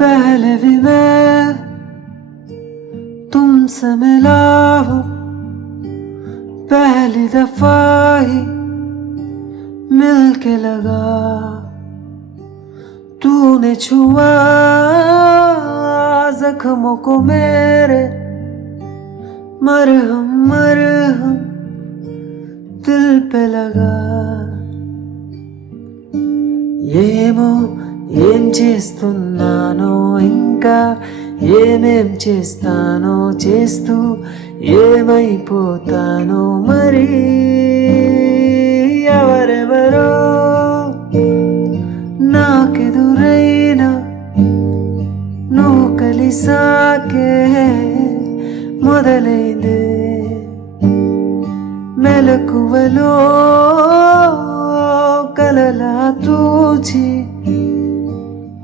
पहले भी मैं तुमसे मिला हूँ, पहली दफा ही मिलके लगा तूने छुआ जख्मों को मेरे, मरहम मरहम दिल पे लगा। ఏమో ఏం చేస్తున్నానో ఇంకా ఏమేం చేస్తానో చేస్తూ ఏమైపోతానో మరి ఎవరెవరో నాకెదురైనా నువ్వు కలిసాకే మొదలైందే మెలకువలో కలలా తూచి